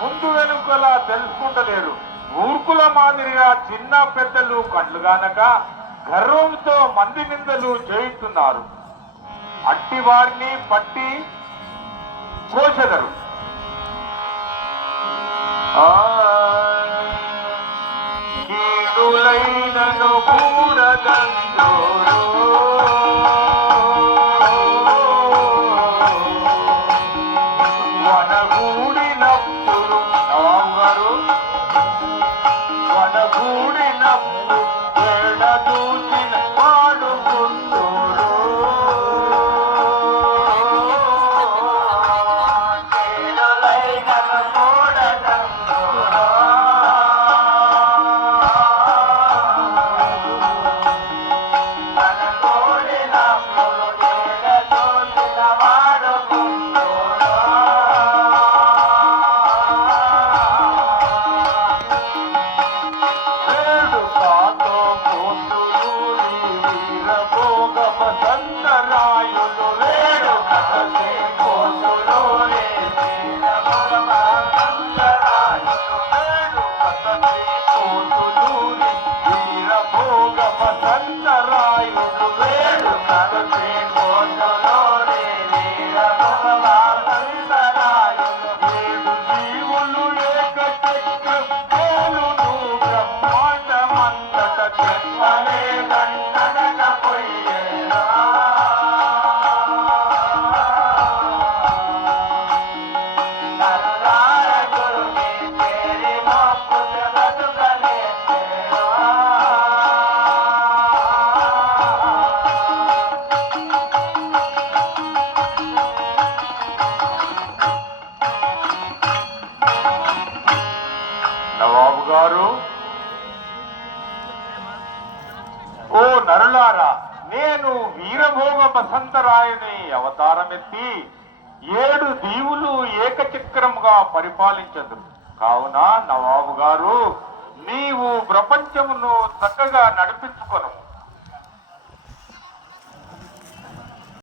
ముందు వెనుకలా తెలుసుకుంటలేరు. మూర్ఖుల మాదిరిగా చిన్న పెద్దలు కళ్ళు గానక గర్వంతో మంది నిందలు చేయిస్తున్నారు. అట్టి వారిని పట్టి కోసెదరు. కీడులైనను కూడదండో గారు, ఓ నరులారా, నేను వీరభోగ బసంతరాయని అవతారమెత్తి 7 దీవులు ఏకచక్రముగా పరిపాలించదు. కావున నవాబు గారు, నీవు ప్రపంచమును చక్కగా నడిపించుకొన